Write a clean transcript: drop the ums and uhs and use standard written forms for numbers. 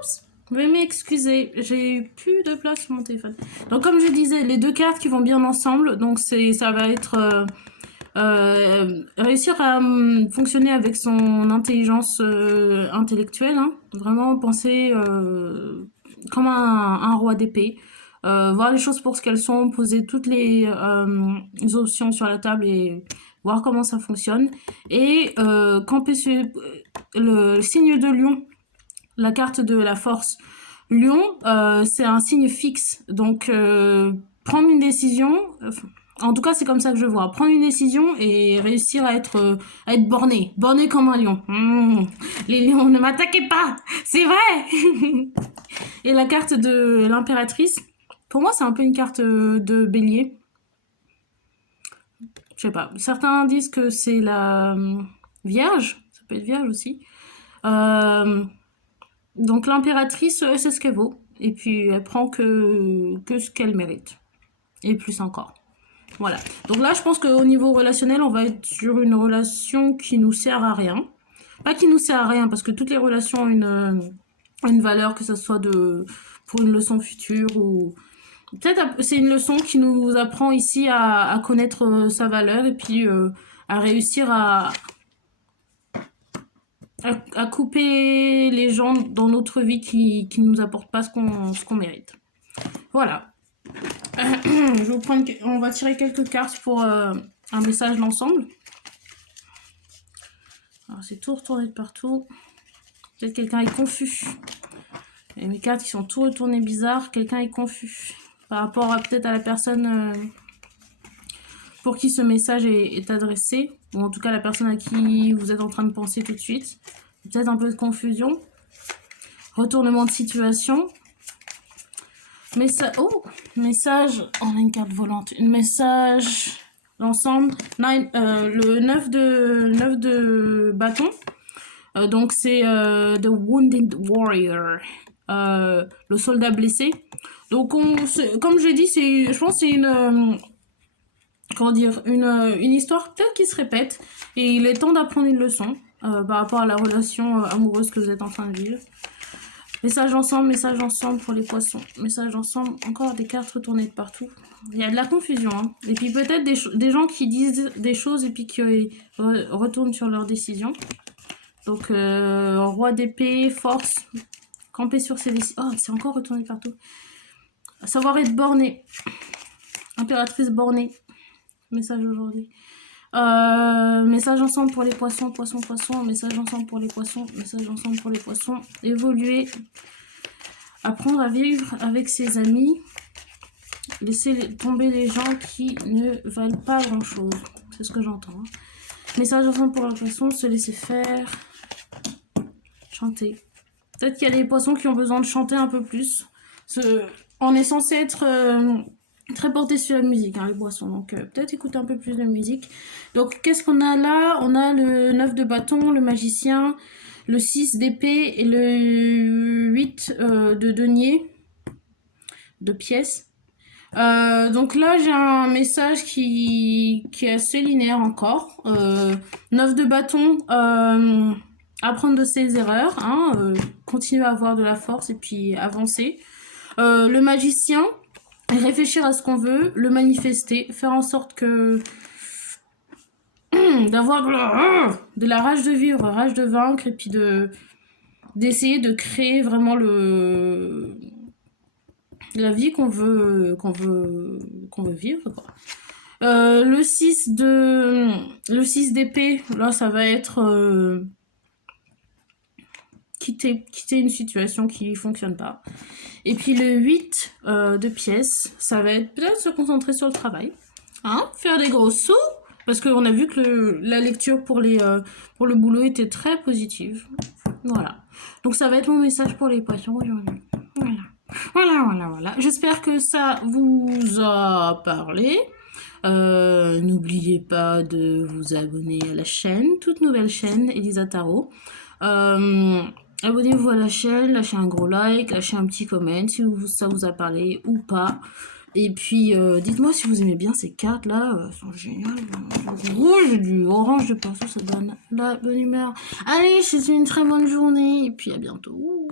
Oups! Veuillez m'excuser, j'ai plus de place sur mon téléphone. Donc comme je disais, les deux cartes qui vont bien ensemble, donc ça va être réussir à fonctionner avec son intelligence intellectuelle, hein. Vraiment penser comme un roi d'épée, voir les choses pour ce qu'elles sont, poser toutes les options sur la table et voir comment ça fonctionne. Et camper sur le signe de lion, la carte de la force. Lion, c'est un signe fixe, donc prendre une décision, en tout cas c'est comme ça que je vois, prendre une décision et réussir à être borné comme un lion. Les lions, ne m'attaquez pas, c'est vrai. Et la carte de l'impératrice, pour moi c'est un peu une carte de bélier. Je sais pas, certains disent que c'est la vierge, ça peut être vierge aussi. Donc l'impératrice, c'est ce qu'elle vaut. Et puis elle prend que ce qu'elle mérite. Et plus encore. Voilà. Donc là, je pense qu'au niveau relationnel, on va être sur une relation qui nous sert à rien. Pas qui nous sert à rien, parce que toutes les relations ont une valeur, que ce soit pour une leçon future ou... Peut-être c'est une leçon qui nous apprend ici à connaître sa valeur et puis à réussir à couper les gens dans notre vie qui nous apportent pas ce qu'on mérite. Voilà. Je vais vous prendre, on va tirer quelques cartes pour un message d'ensemble. Alors c'est tout retourné de partout. Peut-être quelqu'un est confus. Et mes cartes qui sont tout retournées bizarres. Quelqu'un est confus. Par rapport à peut-être à la personne pour qui ce message est adressé. Ou en tout cas la personne à qui vous êtes en train de penser tout de suite. Peut-être un peu de confusion. Retournement de situation. Message. On a une carte volante. Une message d'ensemble. Le 9 de bâton. Donc c'est The Wounded Warrior. Le soldat blessé. Donc comme je l'ai dit, je pense que c'est une histoire peut-être qui se répète. Et il est temps d'apprendre une leçon par rapport à la relation amoureuse que vous êtes en train de vivre. Message ensemble pour les poissons. Message ensemble, encore des cartes retournées de partout. Il y a de la confusion. Hein. Et puis peut-être des gens qui disent des choses et puis qui retournent sur leurs décisions. Donc, roi d'épée, force, camper sur ses décisions. Oh, c'est encore retourné de partout. Savoir être borné. Impératrice bornée. Message aujourd'hui. Message ensemble pour les poissons, poissons. Message ensemble pour les poissons, message ensemble pour les poissons. Évoluer. Apprendre à vivre avec ses amis. Laisser tomber les gens qui ne valent pas grand chose. C'est ce que j'entends. Hein. Message ensemble pour les poissons. Se laisser faire. Chanter. Peut-être qu'il y a des poissons qui ont besoin de chanter un peu plus. On est censé être... très porté sur la musique, hein, les poissons. Donc, peut-être écouter un peu plus de musique. Donc, qu'est-ce qu'on a là? On a le 9 de bâton, le magicien, le 6 d'épée et le 8 de denier, de pièces. Donc là, j'ai un message qui est assez linéaire encore. 9 de bâton, apprendre de ses erreurs, hein, continuer à avoir de la force et puis avancer. Le magicien, réfléchir à ce qu'on veut, le manifester, faire en sorte que d'avoir de la rage de vivre, rage de vaincre, et puis d'essayer de créer vraiment la vie qu'on veut vivre, quoi. Le 6 d'épée, là ça va être quitter une situation qui fonctionne pas. Et puis le 8 de pièces, ça va être peut-être se concentrer sur le travail, hein, faire des gros sous, parce qu'on a vu que la lecture pour le boulot était très positive. Voilà. Donc ça va être mon message pour les poissons aujourd'hui. Voilà. J'espère que ça vous a parlé. N'oubliez pas de vous abonner à la chaîne, toute nouvelle chaîne, Elisa Tarot. Abonnez-vous à la chaîne, lâchez un gros like, lâchez un petit comment si ça vous a parlé ou pas. Et puis, dites-moi si vous aimez bien ces cartes-là, elles sont géniales. Du rouge, du orange de pinceau, ça donne la bonne humeur. Allez, je vous souhaite une très bonne journée et puis à bientôt.